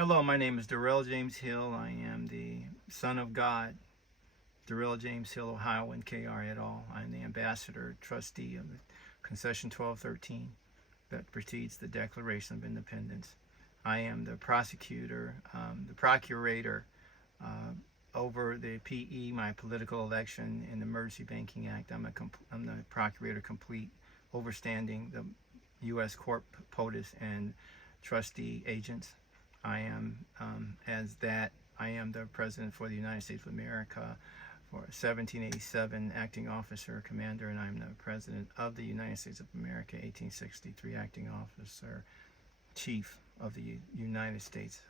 Hello, my name is Darrell James Hill. I am the son of God, Darrell James Hill, Ohio, and KR et al. I'm the ambassador, trustee of the Concession 1213 that precedes the Declaration of Independence. I am the prosecutor, the procurator over the PE, my political election, and the Emergency Banking Act. I'm the procurator complete, overstanding the US-Corp, POTUS, and Trustee-agents. I am, I am the President for the United States of America for 1787 Acting Officer Commander, and I'm the President of the United States of America 1863 Acting Officer Chief of the United States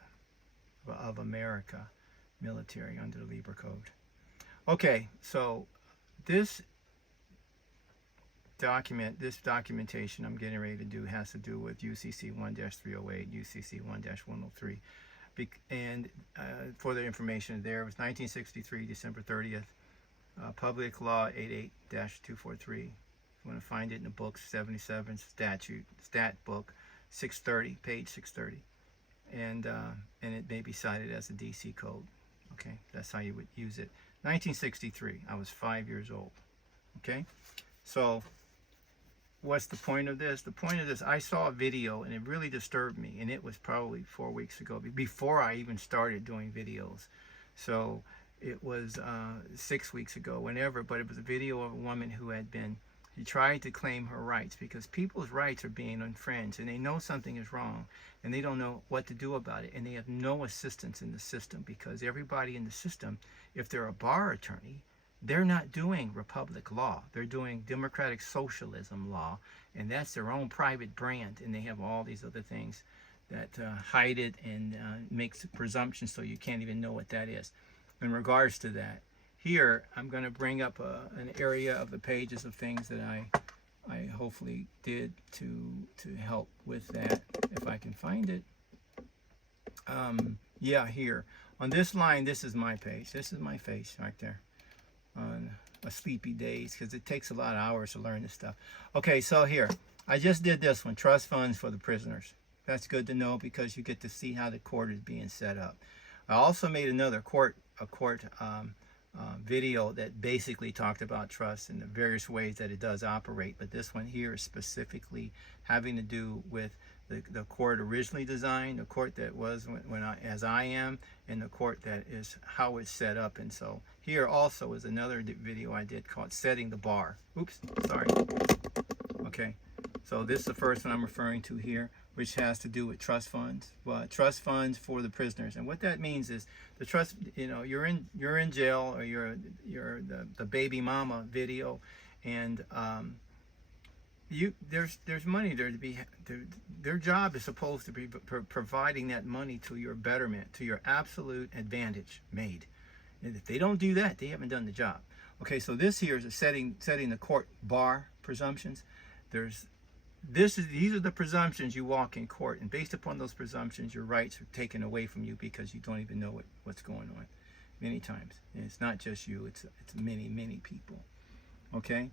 of America military under the Libra Code. Okay, so this documentation I'm getting ready to do has to do with UCC 1-308, UCC 1-103. And for the information there, it was 1963, December 30th, Public Law 88-243. If you want to find it in the book, 77 stat book, 630, page 630. And it may be cited as a DC code. Okay, that's how you would use it. 1963, I was 5 years old. Okay, so what's the point of this? The point of this, I saw a video and it really disturbed me, and it was probably 4 weeks ago, before I even started doing videos. So it was 6 weeks ago, whenever, but it was a video of a woman who had been, she tried to claim her rights because people's rights are being infringed, and they know something is wrong, and they don't know what to do about it, and they have no assistance in the system, because everybody in the system, if they're a bar attorney, they're not doing republic law. They're doing democratic socialism law, and that's their own private brand, and they have all these other things that hide it and makes presumptions so you can't even know what that is. In regards to that, here I'm going to bring up an area of the pages of things that I hopefully did to help with that, if I can find it. Yeah, here. On this line, this is my page. This is my face right there. On a sleepy days, because it takes a lot of hours to learn this stuff. Okay, so here, I just did this one, trust funds for the prisoners. That's good to know because you get to see how the court is being set up. I also made another video that basically talked about trust and the various ways that it does operate, but this one here is specifically having to do with the court originally designed, the court that was as I am, and the court that is how it's set up. And so here also is another video I did called Setting the Bar. Oops, sorry. Okay, so this is the first one I'm referring to here, which has to do with trust funds. Well, trust funds for the prisoners, and what that means is the trust. You know, you're in jail, or you're the baby mama video, and there's money there to be. Their job is supposed to be providing that money to your betterment, to your absolute advantage made. And if they don't do that, they haven't done the job. Okay, so this here is a setting the court bar presumptions. These are the presumptions you walk in court, and based upon those presumptions, your rights are taken away from you because you don't even know what's going on many times. And it's not just you, it's many people. Okay,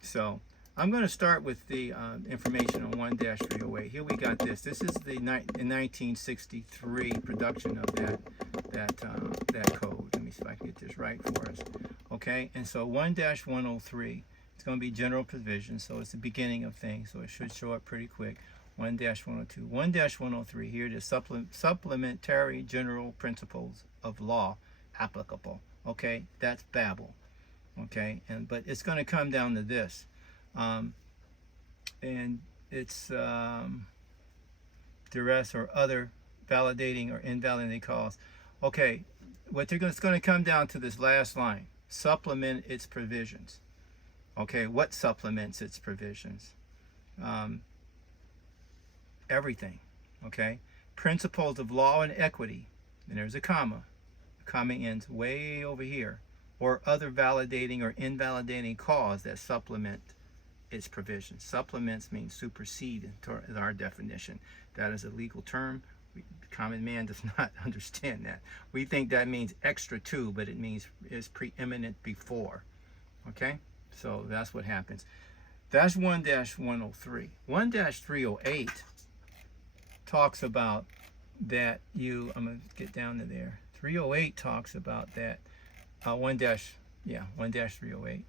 so I'm going to start with the information on 1-308. Here we got this. This is the 1963 production of that code. Let me see if I can get this right for us. Okay, and so 1-103. It's going to be general provisions, so it's the beginning of things, so it should show up pretty quick. 1-102. 1-103, here it is, supplementary general principles of law applicable. Okay, that's Babel. Okay, but it's going to come down to this. And it's duress or other validating or invalidating cause. Okay, it's going to come down to this last line, supplement its provisions. Okay, what supplements its provisions? Everything. Okay, principles of law and equity, and there's a comma. The comma ends way over here. Or other validating or invalidating cause that supplement its provisions. Supplements means supersede is our definition. That is a legal term. The common man does not understand that. We think that means extra to, but it means is preeminent before. Okay? So that's what happens. That's 1-103. 1-308 talks about that I'm going to get down to there. 308 talks about that. 1-308.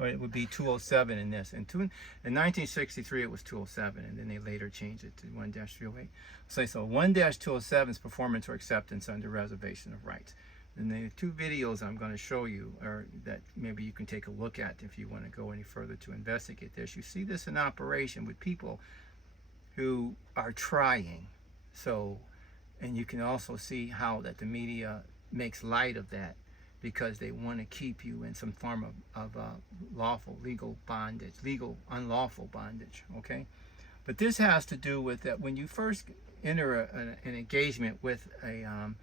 Or it would be 207 in this. In 1963, it was 207, and then they later changed it to 1-308. So 1-207 is performance or acceptance under reservation of rights. And the two videos I'm going to show you, or that maybe you can take a look at if you want to go any further to investigate this. You see this in operation with people who are trying. So, and you can also see how that the media makes light of that, because they want to keep you in some form of legal bondage, legal unlawful bondage, okay? But this has to do with that when you first enter an engagement with a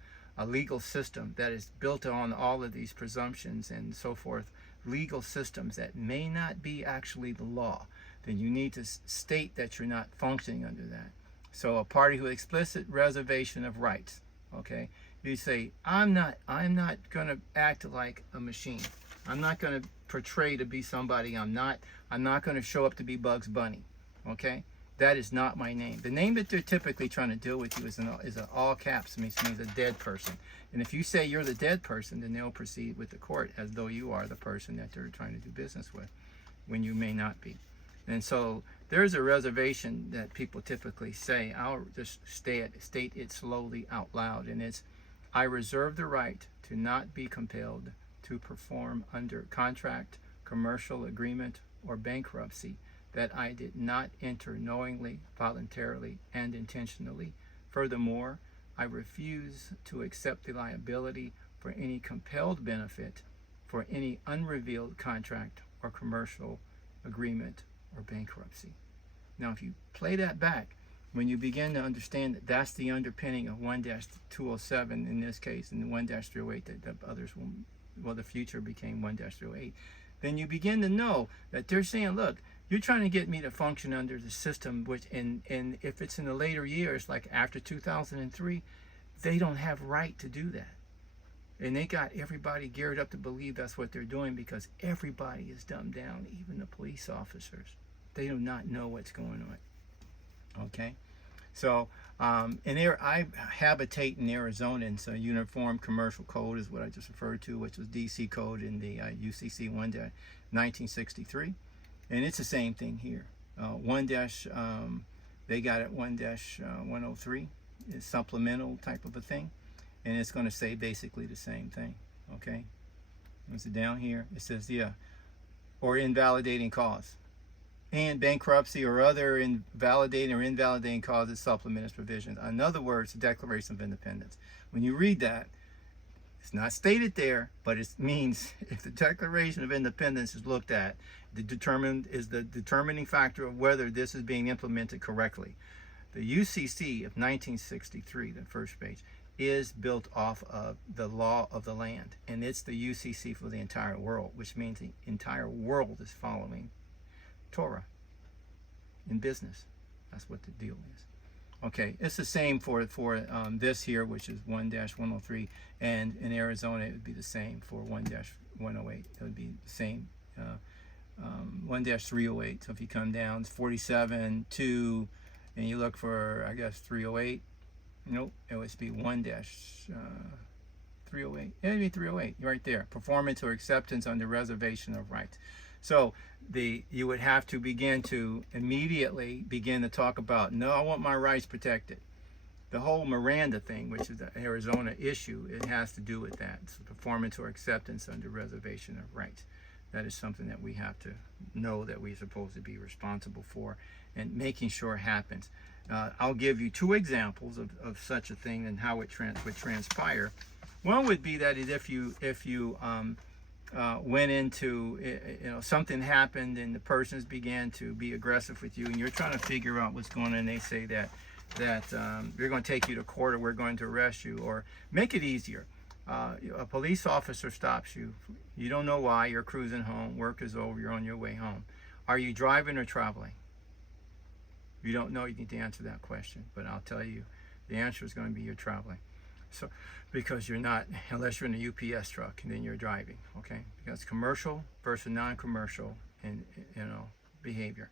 legal system that is built on all of these presumptions and so forth, legal systems that may not be actually the law, then you need to state that you're not functioning under that. So a party with explicit reservation of rights, okay? You say, I'm not going to act like a machine. I'm not going to portray to be somebody I'm not. I'm not going to show up to be Bugs Bunny. Okay? That is not my name. The name that they're typically trying to deal with you is an all caps, means a dead person. And if you say you're the dead person, then they'll proceed with the court as though you are the person that they're trying to do business with, when you may not be. And so there's a reservation that people typically say. I'll just state it slowly out loud, and it's, I reserve the right to not be compelled to perform under contract, commercial agreement, or bankruptcy that I did not enter knowingly, voluntarily, and intentionally. Furthermore, I refuse to accept the liability for any compelled benefit for any unrevealed contract or commercial agreement or bankruptcy. Now, if you play that back, when you begin to understand that that's the underpinning of 1-207 in this case, and 1-308 that the others will, the future became 1-308, then you begin to know that they're saying, look, you're trying to get me to function under the system, which, and if it's in the later years, like after 2003, they don't have right to do that. And they got everybody geared up to believe that's what they're doing, because everybody is dumbed down, even the police officers. They do not know what's going on. Okay, so I habitate in Arizona, and so Uniform Commercial Code is what I just referred to, which was DC code in the UCC 1-1963, and it's the same thing here. They got it 1-103, it's supplemental type of a thing, and it's going to say basically the same thing. Okay, is it down here? It says or invalidating cause. And bankruptcy or other invalidating or invalidating causes supplement its provisions. In other words, the Declaration of Independence. When you read that, it's not stated there, but it means if the Declaration of Independence is looked at, the determining factor of whether this is being implemented correctly. The UCC of 1963, the first page, is built off of the law of the land, and it's the UCC for the entire world, which means the entire world is following Torah in business. That's what the deal is. Okay, it's the same for this here, which is 1-103, and in Arizona it would be the same for 1-108. It would be the same 1-308. So if you come down, it's 47-2, and you look for, I guess, 308. Nope, it would be 1-308. It would be 308 right there. Performance or acceptance under reservation of rights. So you would have to begin to immediately begin to talk about, no, I want my rights protected. The whole Miranda thing, which is the Arizona issue, it has to do with that. It's performance or acceptance under reservation of rights. That is something that we have to know that we're supposed to be responsible for and making sure it happens. I'll give you two examples of such a thing and how it would transpire. One would be that if you went into, something happened and the persons began to be aggressive with you, and you're trying to figure out what's going on, and they say that they're going to take you to court, or we're going to arrest you, or make it easier. A police officer stops you. You don't know why. You're cruising home. Work is over. You're on your way home. Are you driving or traveling? You don't know. You need to answer that question, but I'll tell you, the answer is going to be you're traveling. So, because you're not, unless you're in a UPS truck, and then you're driving, okay? Because commercial versus non-commercial, and behavior.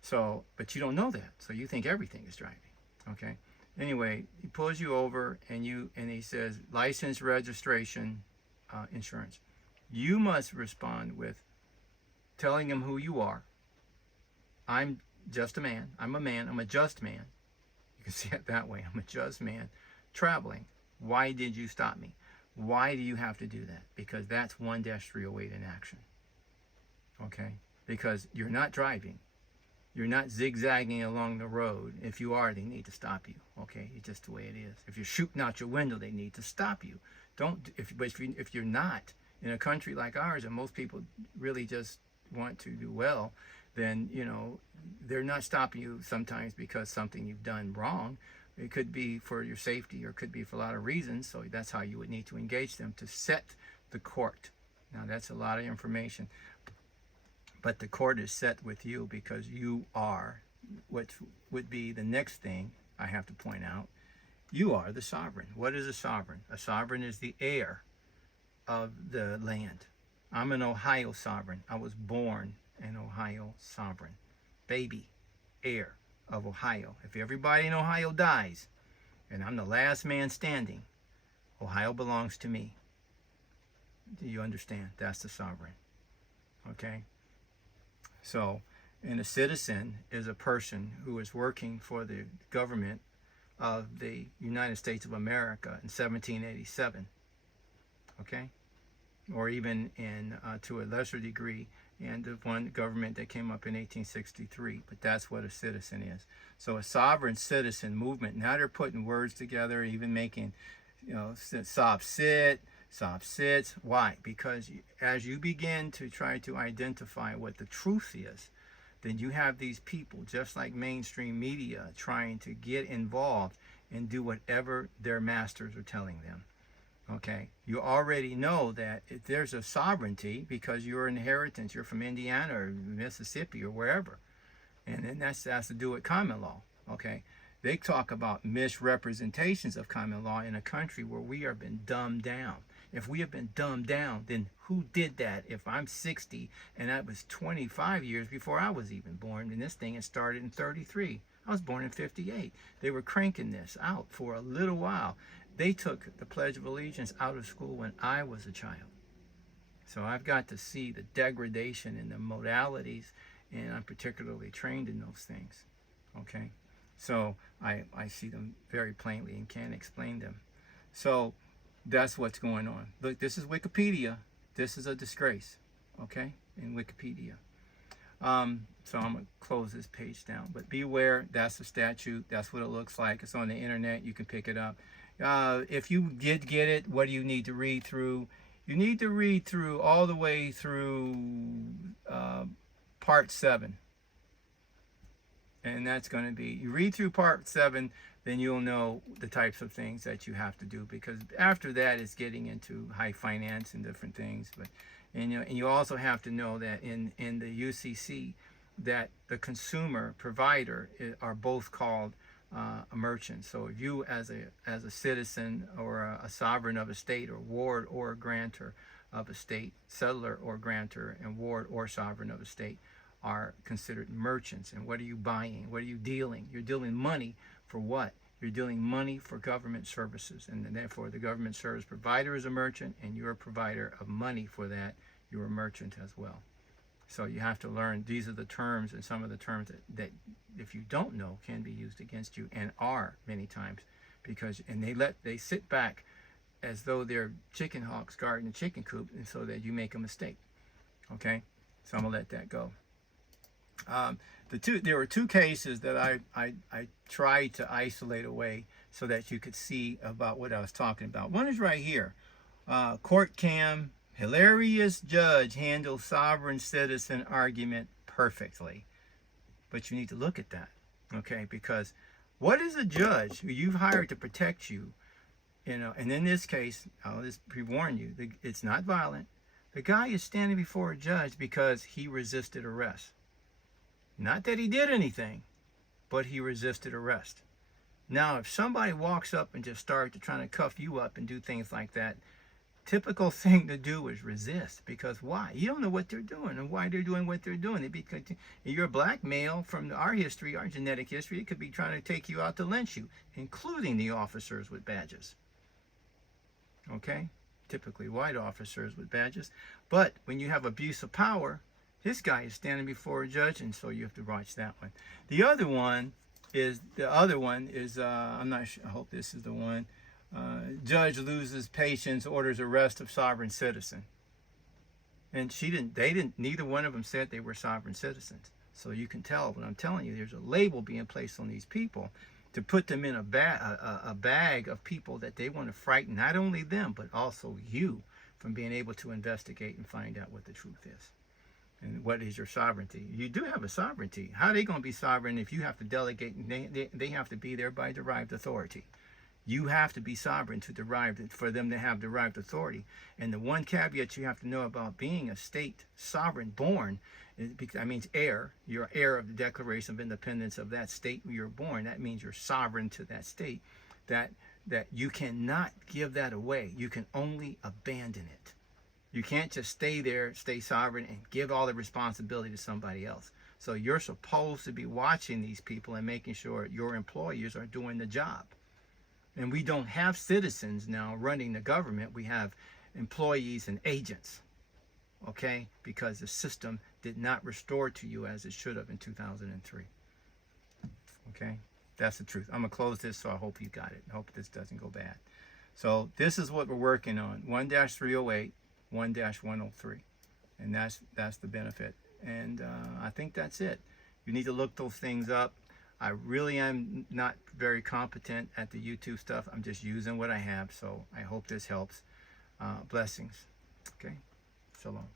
So, but you don't know that, so you think everything is driving, okay? Anyway, he pulls you over and he says license, registration, insurance. You must respond with telling him who you are. I'm just a man. I'm a man. I'm a just man. You can see it that way. I'm a just man traveling. Why did you stop me? Why do you have to do that? Because that's 1-308 in action. Okay? Because you're not driving. You're not zigzagging along the road. If you are, they need to stop you. Okay? It's just the way it is. If you're shooting out your window, they need to stop you. If you're not in a country like ours, and most people really just want to do well, then, you know, they're not stopping you sometimes because something you've done wrong. It could be for your safety, or it could be for a lot of reasons. So that's how you would need to engage them to set the court. Now, that's a lot of information. But the court is set with you because you are, what would be the next thing I have to point out, you are the sovereign. What is a sovereign? A sovereign is the heir of the land. I'm an Ohio sovereign. I was born an Ohio sovereign. Baby, heir of Ohio. If everybody in Ohio dies, and I'm the last man standing, Ohio belongs to me. Do you understand? That's the sovereign. Okay? So, and a citizen is a person who is working for the government of the United States of America in 1787. Okay? Or even in, to a lesser degree, and the one government that came up in 1863. But that's what a citizen is. So a sovereign citizen movement, now they're putting words together, even making, you know, sob sits. Why? Because as you begin to try to identify what the truth is, then you have these people, just like mainstream media, trying to get involved and do whatever their masters are telling them. Okay, you already know that if there's a sovereignty because your inheritance, you're from Indiana or Mississippi or wherever, and then that has to do with common law. Okay, they talk about misrepresentations of common law in a country where we have been dumbed down. If we have been dumbed down, then who did that? If I'm 60 and that was 25 years before I was even born, and this thing had started in 33. I was born in 58. They were cranking this out for a little while. They took the Pledge of Allegiance out of school when I was a child. So I've got to see the degradation in the modalities, and I'm particularly trained in those things. Okay? So I see them very plainly and can't explain them. So that's what's going on. Look, this is Wikipedia. This is a disgrace, okay, in Wikipedia. So I'm going to close this page down. But beware, that's the statute. That's what it looks like. It's on the internet. You can pick it up. If you did get it, what do you need to read through? You need to read through all the way through Part 7. And that's going to be, you read through Part 7, then you'll know the types of things that you have to do. Because after that, it's getting into high finance and different things. But and you also have to know that in the UCC, that the consumer provider are both called a merchant. So if you as a citizen or a sovereign of a state, or ward or grantor of a state, settlor or grantor, and ward or sovereign of a state are considered merchants. And what are you buying? What are you dealing? You're dealing money for what? You're dealing money for government services, and therefore the government service provider is a merchant, and you're a provider of money for that. You're a merchant as well. So you have to learn, these are the terms, and some of the terms that if you don't know can be used against you, and are many times, because they sit back as though they're chicken hawks guarding a chicken coop, and so that you make a mistake. Okay, so I'm gonna let that go. There were two cases that I tried to isolate away so that you could see about what I was talking about. One is right here. Court cam, hilarious judge handles sovereign citizen argument perfectly. But you need to look at that, okay? Because what is a judge who you've hired to protect you, and in this case, I'll just pre-warn you, it's not violent. The guy is standing before a judge because he resisted arrest. Not that he did anything, but he resisted arrest. Now, if somebody walks up and just starts trying to cuff you up and do things like that, typical thing to do is resist, because why? You don't know what they're doing and why they're doing what they're doing. Because you're a black male, from our history, our genetic history, it could be trying to take you out to lynch you, including the officers with badges. Okay? Typically white officers with badges. But when you have abuse of power, this guy is standing before a judge, and so you have to watch that one. The other one is, I'm not sure, I hope this is the one. Judge loses patience, orders arrest of sovereign citizen. And neither one of them said they were sovereign citizens. So you can tell, what I'm telling you, there's a label being placed on these people to put them in a bag of people that they want to frighten, not only them, but also you, from being able to investigate and find out what the truth is. And what is your sovereignty? You do have a sovereignty. How are they going to be sovereign if you have to delegate, and they have to be there by derived authority? You have to be sovereign for them to have derived authority. And the one caveat you have to know about being a state sovereign born, that means heir. You're heir of the Declaration of Independence of that state where you're born. That means you're sovereign to that state. That you cannot give that away. You can only abandon it. You can't just stay there, stay sovereign, and give all the responsibility to somebody else. So you're supposed to be watching these people and making sure your employers are doing the job. And we don't have citizens now running the government. We have employees and agents, okay? Because the system did not restore to you as it should have in 2003, okay? That's the truth. I'm going to close this, so I hope you got it. I hope this doesn't go bad. So this is what we're working on, 1-308, 1-103. And that's the benefit. And I think that's it. You need to look those things up. I really am not very competent at the YouTube stuff. I'm just using what I have, so I hope this helps. Blessings. Okay? Shalom.